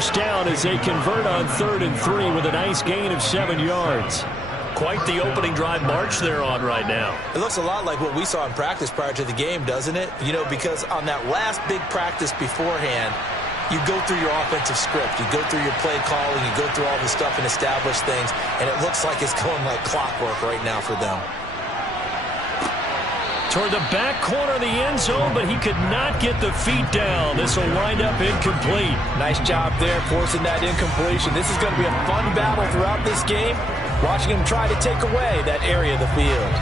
first down as they convert on 3rd and 3 with a nice gain of 7 yards. Quite the opening drive march they're on right now. It looks a lot like what we saw in practice prior to the game, doesn't it? You know, because on that last big practice beforehand, you go through your offensive script. You go through your play calling. You go through all the stuff and establish things. And it looks like it's going like clockwork right now for them. Toward the back corner of the end zone, but he could not get the feet down. This will wind up incomplete. Nice job there forcing that incompletion. This is going to be a fun battle throughout this game, watching him try to take away that area of the field.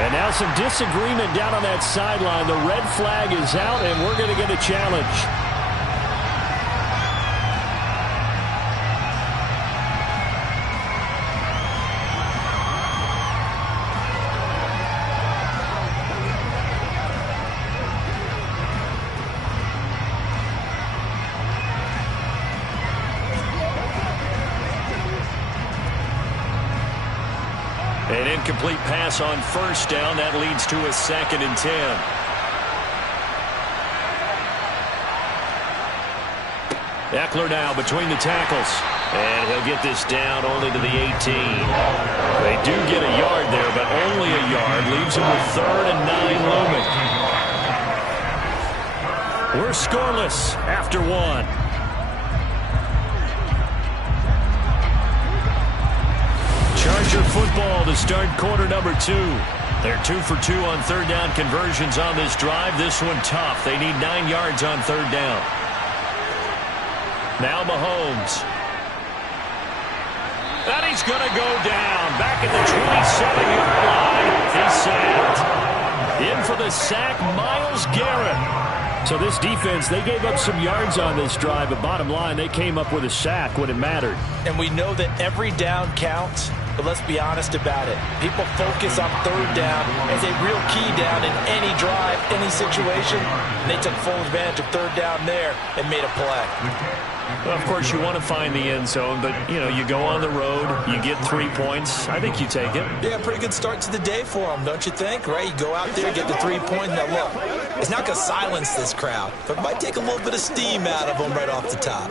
And now some disagreement down on that sideline. The red flag is out, and we're going to get a challenge. An incomplete pass on first down. That leads to a 2nd and 10. Eckler now between the tackles. And he'll get this down only to the 18. They do get a yard there, but only a yard. Leaves him with 3rd and 9 looming. We're scoreless after 1. Charger football to start quarter number 2. They're 2 for 2 on 3rd down conversions on this drive. This one tough. They need 9 yards on 3rd down. Now Mahomes. And he's going to go down. Back at the 27-yard line. He's sacked. In for the sack, Myles Garrett. So this defense, they gave up some yards on this drive, but bottom line, they came up with a sack when it mattered. And we know that every down counts, but let's be honest about it. People focus on 3rd down as a real key down in any drive, any situation. And they took full advantage of 3rd down there and made a play. Well, of course, you want to find the end zone, but, you know, you go on the road, you get 3 points. I think you take it. Yeah, pretty good start to the day for them, don't you think? Right? You go out there, get the 3 points. Now, look, it's not going to silence this crowd, but it might take a little bit of steam out of them right off the top.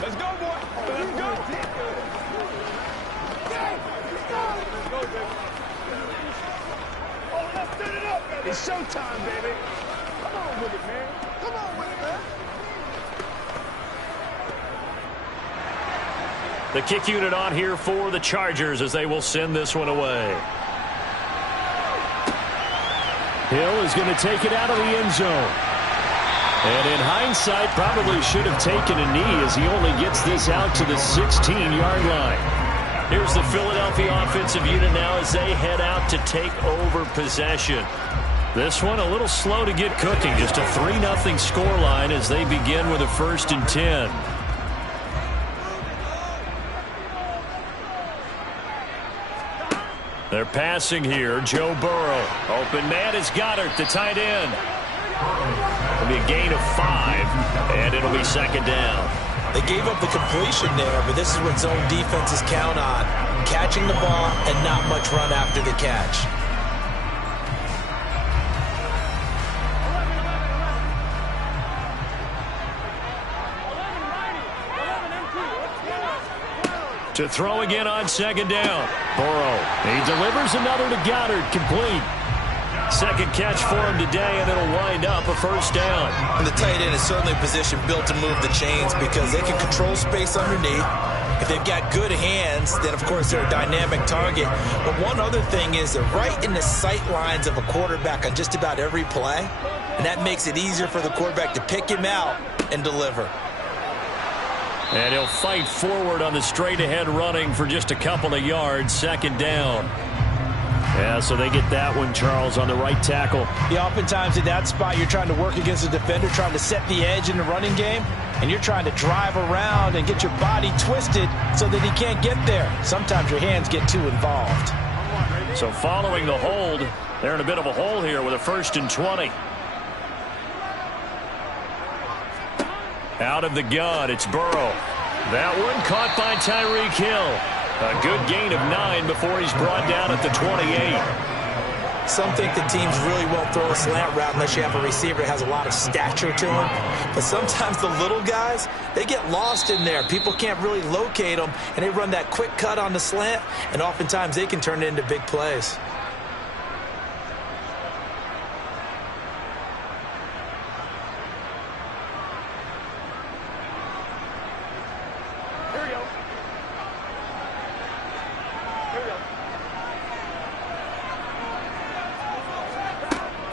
Let's go, boy. Let's go. Oh, let's set it up, baby. It's showtime, baby. Come on with it, man. Come on with it, man. The kick unit on here for the Chargers as they will send this one away. Hill is going to take it out of the end zone. And in hindsight, probably should have taken a knee as he only gets this out to the 16-yard line. Here's the Philadelphia offensive unit now as they head out to take over possession. This one a little slow to get cooking. Just a 3-0 scoreline as they begin with a 1st and 10. They're passing here. Joe Burrow. Open man is Goddard, the tight end. It'll be a gain of 5, and it'll be 2nd down. They gave up the completion there, but this is what zone defenses count on. Catching the ball and not much run after the catch. To throw again on 2nd down. Burrow. He delivers another to Goddard. Complete. 2nd catch for him today, and it'll wind up a 1st down. And the tight end is certainly a position built to move the chains because they can control space underneath. If they've got good hands, then, of course, they're a dynamic target. But one other thing is they're right in the sight lines of a quarterback on just about every play, and that makes it easier for the quarterback to pick him out and deliver. And he'll fight forward on the straight-ahead running for just a couple of yards. 2nd down. Yeah, so they get that one, Charles, on the right tackle. Yeah, oftentimes in that spot, you're trying to work against a defender, trying to set the edge in the running game, and you're trying to drive around and get your body twisted so that he can't get there. Sometimes your hands get too involved. So following the hold, they're in a bit of a hole here with a 1st and 20. Out of the gun, it's Burrow. That one caught by Tyreek Hill. A good gain of 9 before he's brought down at the 28. Some think the teams really won't throw a slant route unless you have a receiver that has a lot of stature to him. But sometimes the little guys, they get lost in there. People can't really locate them, and they run that quick cut on the slant, and oftentimes they can turn it into big plays.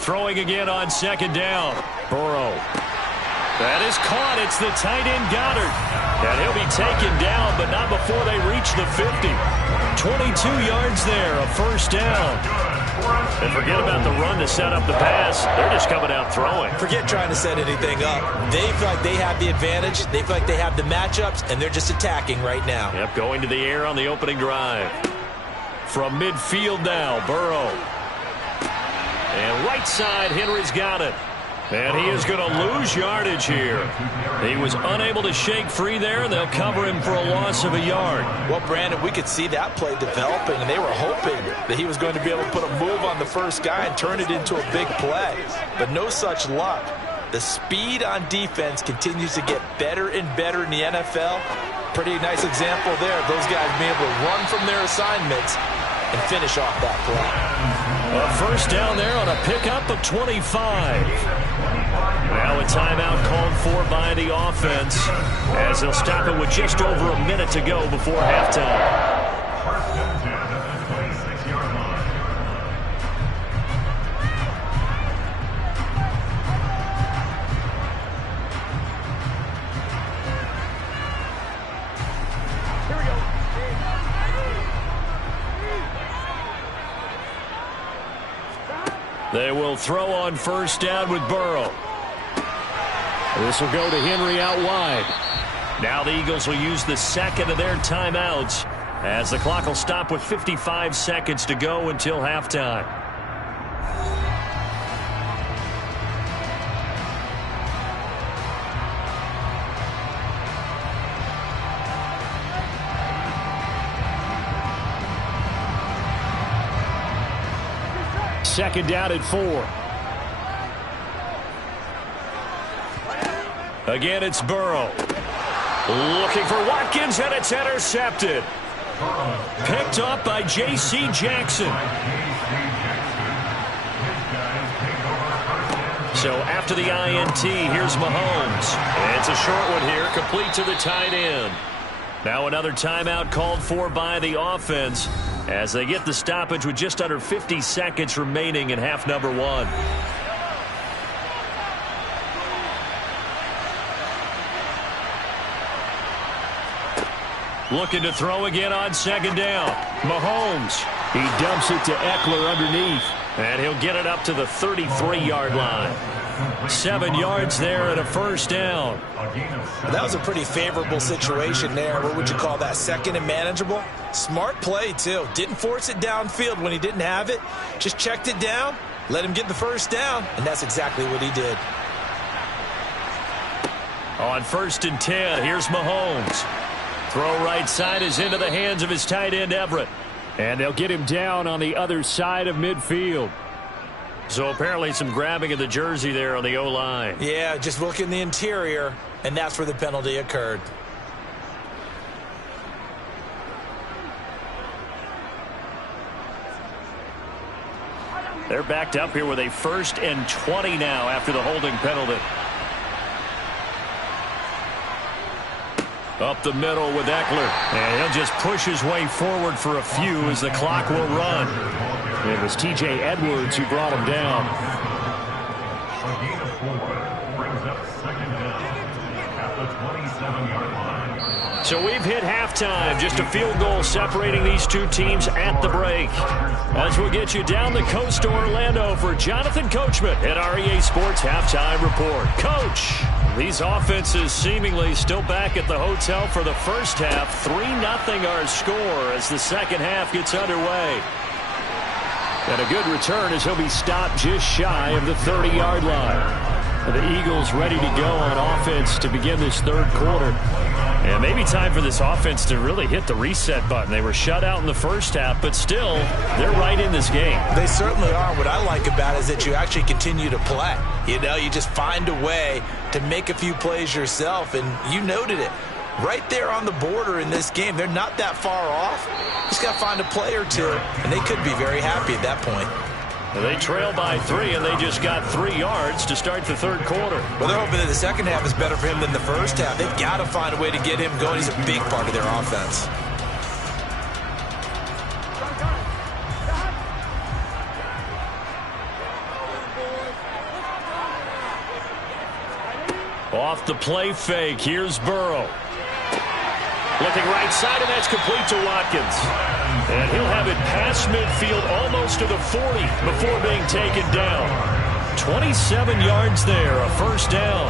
Throwing again on second down. Burrow. That is caught. It's the tight end Goddard. And he'll be taken down, but not before they reach the 50. 22 yards there, a first down. And forget about the run to set up the pass. They're just coming out throwing. Forget trying to set anything up. They feel like they have the advantage. They feel like they have the matchups, and they're just attacking right now. Yep, going to the air on the opening drive. From midfield now, Burrow. And right side, Henry's got it. And he is going to lose yardage here. He was unable to shake free there, and they'll cover him for a loss of a yard. Well, Brandon, we could see that play developing, and they were hoping that he was going to be able to put a move on the first guy and turn it into a big play. But no such luck. The speed on defense continues to get better and better in the NFL. Pretty nice example there of those guys being able to run from their assignments and finish off that play. A first down there on a pickup of 25. Now a timeout called for by the offense as they'll stop it with just over a minute to go before halftime. They will throw on first down with Burrow. This will go to Henry out wide. Now the Eagles will use the second of their timeouts as the clock will stop with 55 seconds to go until halftime. Second down at 4. Again, it's Burrow. Looking for Watkins, and it's intercepted. Picked up by J.C. Jackson. So after the INT, here's Mahomes. It's a short one here, complete to the tight end. Now another timeout called for by the offense as they get the stoppage with just under 50 seconds remaining in half number 1. Looking to throw again on second down. Mahomes. He dumps it to Eckler underneath. And he'll get it up to the 33-yard line. 7 yards there and a first down. That was a pretty favorable situation there. What would you call that? Second and manageable? Smart play, too. Didn't force it downfield when he didn't have it. Just checked it down, let him get the first down, and that's exactly what he did. On 1st and 10, here's Mahomes. Throw right side is into the hands of his tight end, Everett. And they'll get him down on the other side of midfield. So apparently some grabbing of the jersey there on the O-line. Yeah, just look in the interior, and that's where the penalty occurred. They're backed up here with a 1st and 20 now after the holding penalty. Up the middle with Eckler. And he'll just push his way forward for a few as the clock will run. It was T.J. Edwards who brought him down. A gain of 4 brings up second down at the 27-yard line. So we've hit halftime. Just a field goal separating these two teams at the break. As we'll get you down the coast to Orlando for Jonathan Coachman at our EA Sports Halftime Report. Coach, these offenses seemingly still back at the hotel for the first half. 3-0 our score as the second half gets underway. And a good return as he'll be stopped just shy of the 30-yard line. The Eagles ready to go on offense to begin this third quarter. And maybe time for this offense to really hit the reset button. They were shut out in the first half, but still, they're right in this game. They certainly are. What I like about it is that you actually continue to play. You know, you just find a way to make a few plays yourself, and you noted it. Right there on the border in this game, they're not that far off. Just got to find a play or two, and they could be very happy at that point. They trail by 3, and they just got 3 yards to start the third quarter. Well, they're hoping that the second half is better for him than the first half. They've got to find a way to get him going. He's a big part of their offense. Off the play fake, here's Burrow. Looking right side, and that's complete to Watkins. And he'll have it past midfield almost to the 40 before being taken down. 27 yards there, a first down.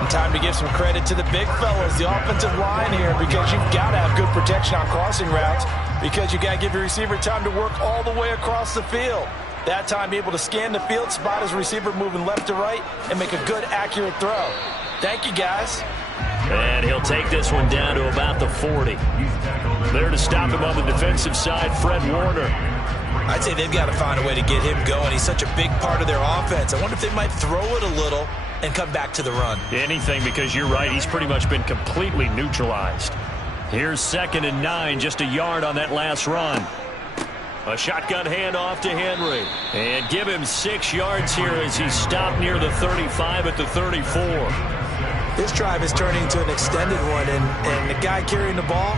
And time to give some credit to the big fellas, the offensive line here, because you've got to have good protection on crossing routes, because you've got to give your receiver time to work all the way across the field. That time, be able to scan the field, spot his receiver moving left to right, and make a good, accurate throw. Thank you, guys. And he'll take this one down to about the 40. There to stop him on the defensive side, Fred Warner. I'd say they've got to find a way to get him going. He's such a big part of their offense. I wonder if they might throw it a little and come back to the run. Anything, because you're right, he's pretty much been completely neutralized. Here's 2nd and 9, just a yard on that last run. A shotgun handoff to Henry. And give him 6 yards here as he's stopped near the 35 at the 34. This drive is turning into an extended one, and the guy carrying the ball,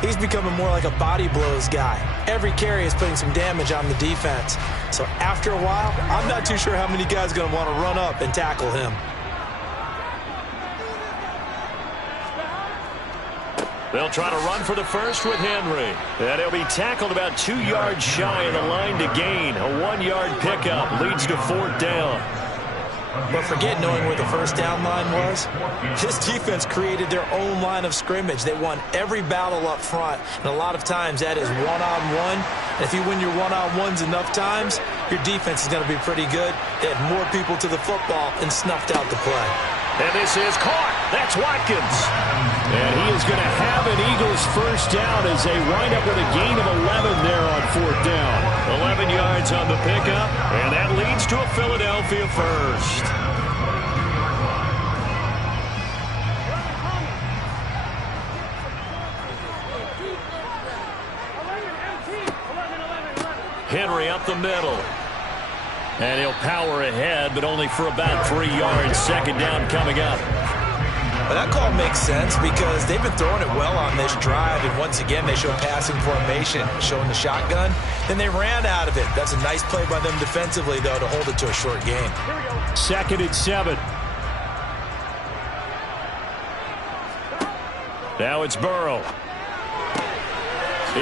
he's becoming more like a body blows guy. Every carry is putting some damage on the defense. So after a while, I'm not too sure how many guys are going to want to run up and tackle him. They'll try to run for the first with Henry. And he'll be tackled about 2 yards shy of the line to gain. A 1-yard pickup leads to 4th down. But forget knowing where the first down line was. This defense created their own line of scrimmage. They won every battle up front, and a lot of times that is one-on-one. And if you win your one-on-ones enough times, your defense is going to be pretty good. They had more people to the football and snuffed out the play. And this is caught. That's Watkins. And he is going to have an Eagles first down as they wind up with a gain of 11 there on 4th down. 11 yards on the pickup, and that leads to a Philadelphia first. Henry up the middle. And he'll power ahead, but only for about 3 yards. 2nd down coming up. Well, that call makes sense because they've been throwing it well on this drive, and once again they show passing formation, showing the shotgun. Then they ran out of it. That's a nice play by them defensively, though, to hold it to a short gain. 2nd and 7. Now it's Burrow.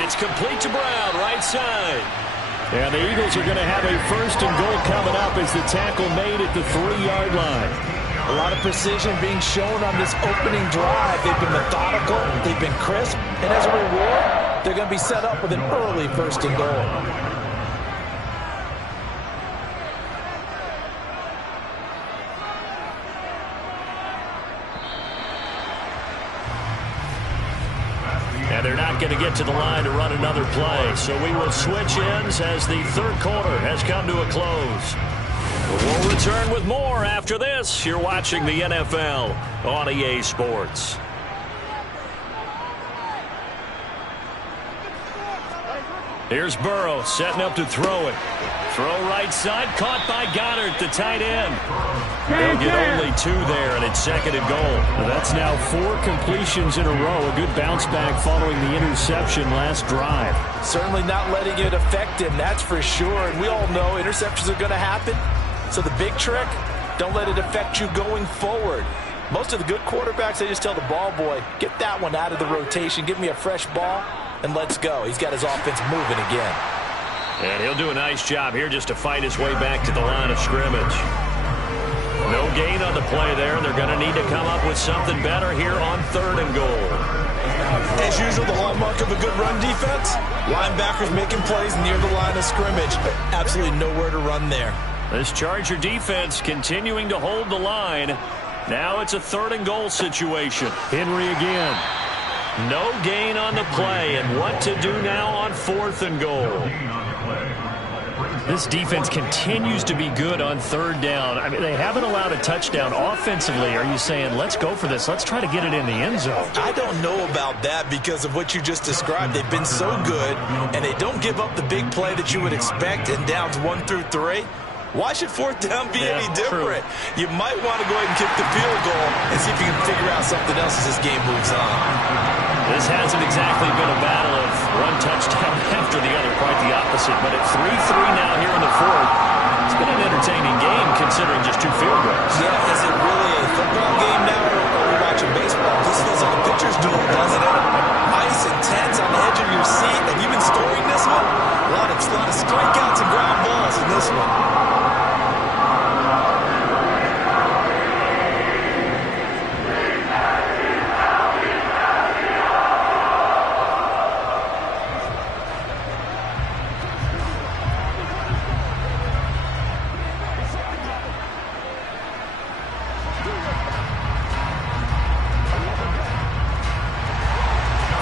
It's complete to Brown, right side. And the Eagles are going to have a 1st and goal coming up as the tackle made at the 3-yard line. A lot of precision being shown on this opening drive. They've been methodical, they've been crisp, and as a reward, they're going to be set up with an early 1st and goal. And they're not going to get to the line to run another play. So we will switch ends as the third quarter has come to a close. We'll return with more after this. You're watching the NFL on EA Sports. Here's Burrow setting up to throw it. Throw right side, caught by Goddard, the tight end. They'll get only 2 there, and it's 2nd and goal. That's now 4 completions in a row. A good bounce back following the interception last drive. Certainly not letting it affect him, that's for sure. And we all know interceptions are going to happen. So the big trick, don't let it affect you going forward. Most of the good quarterbacks, they just tell the ball boy, get that one out of the rotation, give me a fresh ball, and let's go. He's got his offense moving again. And he'll do a nice job here just to fight his way back to the line of scrimmage. No gain on the play there. They're going to need to come up with something better here on 3rd and goal. As usual, the hallmark of a good run defense, linebackers making plays near the line of scrimmage. Absolutely nowhere to run there. This Charger defense continuing to hold the line. Now it's a 3rd and goal situation. Henry again. No gain on the play, and what to do now on 4th and goal. This defense continues to be good on 3rd down. I mean, they haven't allowed a touchdown offensively. Are you saying, let's go for this? Let's try to get it in the end zone. I don't know about that because of what you just described. They've been so good, and they don't give up the big play that you would expect in downs 1 through 3. Why should 4th down be any different? True. You might want to go ahead and kick the field goal and see if you can figure out something else as this game moves on. This hasn't exactly been a battle of one touchdown after the other, quite the opposite. But at 3-3 now here in the 4th, it's been an entertaining game considering just 2 field goals. Yeah, is it really a football game now, or are we watching baseball? This feels like a pitcher's duel, doesn't it? Nice and tense on the edge of your seat. Have you been storing this one? A lot of strikeouts and ground balls in this one.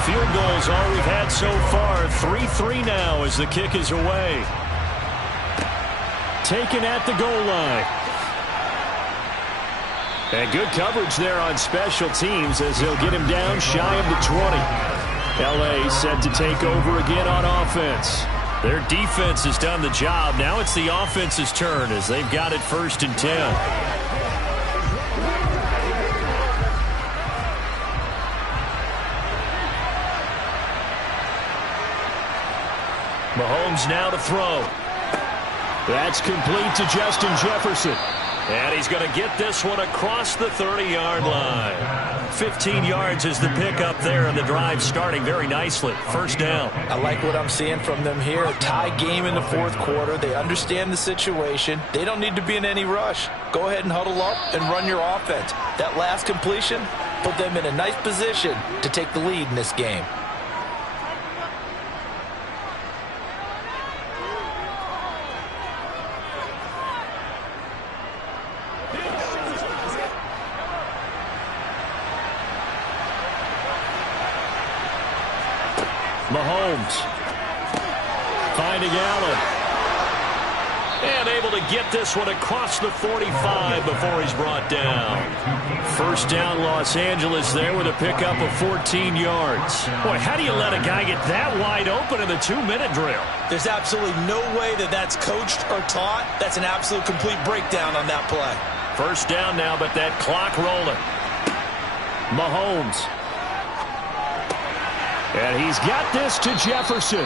Field goals all we've had so far. 3-3 now as the kick is away. Taken at the goal line. And good coverage there on special teams as they'll get him down shy of the 20. LA set to take over again on offense. Their defense has done the job. Now it's the offense's turn as they've got it 1st and 10. Mahomes now to throw. That's complete to Justin Jefferson. And he's going to get this one across the 30-yard line. 15 yards is the pickup there, and the drive starting very nicely. 1st down. I like what I'm seeing from them here. A tie game in the 4th quarter. They understand the situation. They don't need to be in any rush. Go ahead and huddle up and run your offense. That last completion put them in a nice position to take the lead in this game. Mahomes finding Allen. And able to get this one across the 45 before he's brought down. 1st down Los Angeles there with a pickup of 14 yards. Boy, how do you let a guy get that wide open in the 2-minute drill? There's absolutely no way that that's coached or taught. That's an absolute complete breakdown on that play. 1st down now, but that clock rolling. Mahomes. And he's got this to Jefferson.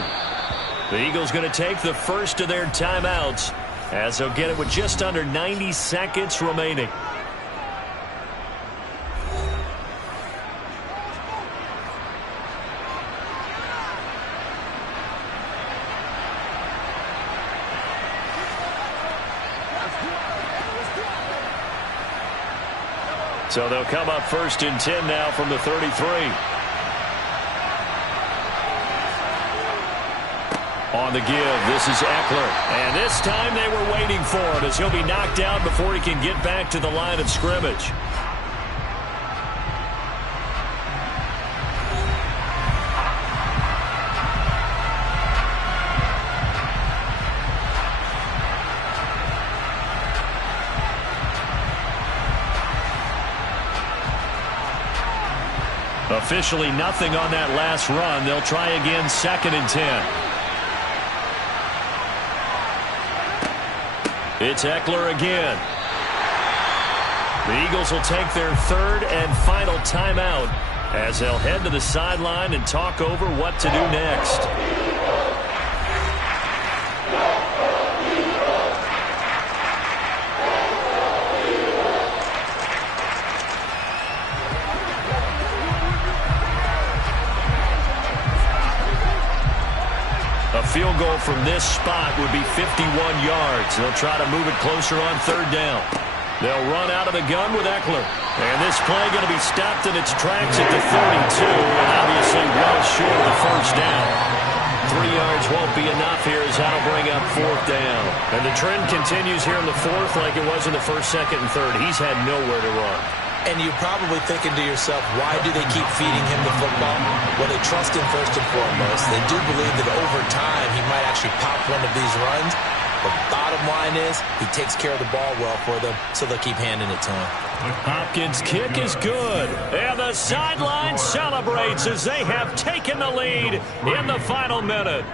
The Eagles going to take the first of their timeouts as they'll get it with just under 90 seconds remaining. So they'll come up 1st and 10 now from the 33. On the give, this is Eckler. And this time they were waiting for him as he'll be knocked out before he can get back to the line of scrimmage. Officially nothing on that last run. They'll try again 2nd and 10. It's Eckler again. The Eagles will take their 3rd and final timeout as they'll head to the sideline and talk over what to do next. A field goal from this spot would be 51 yards. They'll try to move it closer on 3rd down. They'll run out of the gun with Eckler. And this play going to be stopped in its tracks at the 32, and obviously well short of the 1st down. 3 yards won't be enough here as that'll bring up 4th down. And the trend continues here in the 4th like it was in the 1st, 2nd, and 3rd. He's had nowhere to run. And you're probably thinking to yourself, why do they keep feeding him the football? Well, they trust him first and foremost. They do believe that over time he might actually pop one of these runs. But bottom line is he takes care of the ball well for them, so they'll keep handing it to him. Hopkins' kick is good. And the sideline celebrates as they have taken the lead in the final minute.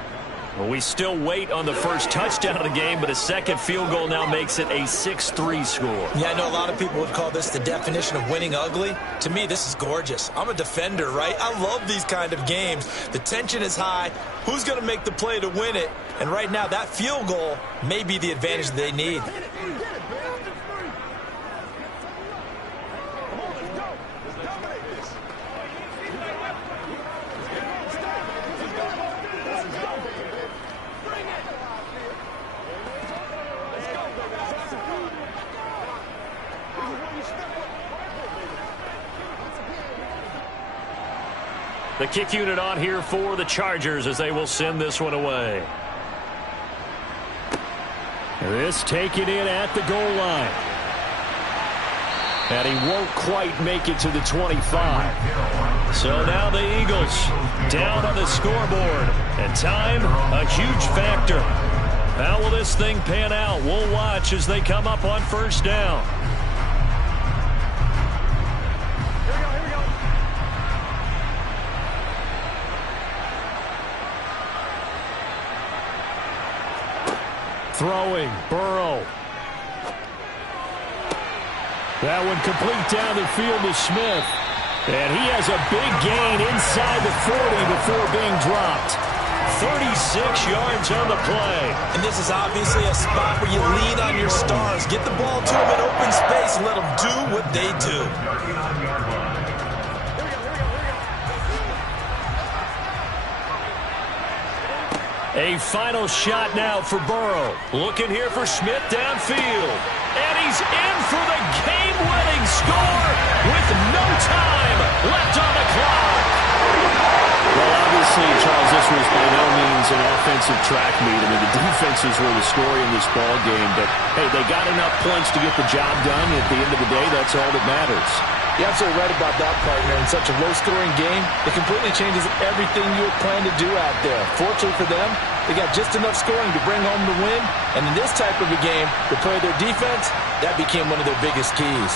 Well, we still wait on the first touchdown of the game, but a second field goal now makes it a 6-3 score. Yeah, I know a lot of people would call this the definition of winning ugly. To me, this is gorgeous. I'm a defender, right? I love these kind of games. The tension is high. Who's going to make the play to win it? And right now, that field goal may be the advantage that they need. The kick unit on here for the Chargers as they will send this one away. This taken in at the goal line. And he won't quite make it to the 25. So now the Eagles down on the scoreboard. And time, a huge factor. How will this thing pan out? We'll watch as they come up on first down. Throwing, Burrow. That one complete down the field to Smith. And he has a big gain inside the 40 before being dropped. 36 yards on the play. And this is obviously a spot where you lean on your stars. Get the ball to them in open space and let them do what they do. A final shot now for Burrow. Looking here for Smith downfield. And he's in for the game-winning score with no time left on the clock. Well, obviously, Charles, this was by no means an offensive track meet. I mean, the defenses were the story in this ball game. But, hey, they got enough points to get the job done. At the end of the day, that's all that matters. You're absolutely right about that, partner. In such a low-scoring game, it completely changes everything you had planned to do out there. Fortunately for them, they got just enough scoring to bring home the win. And in this type of a game, to play their defense, that became one of their biggest keys.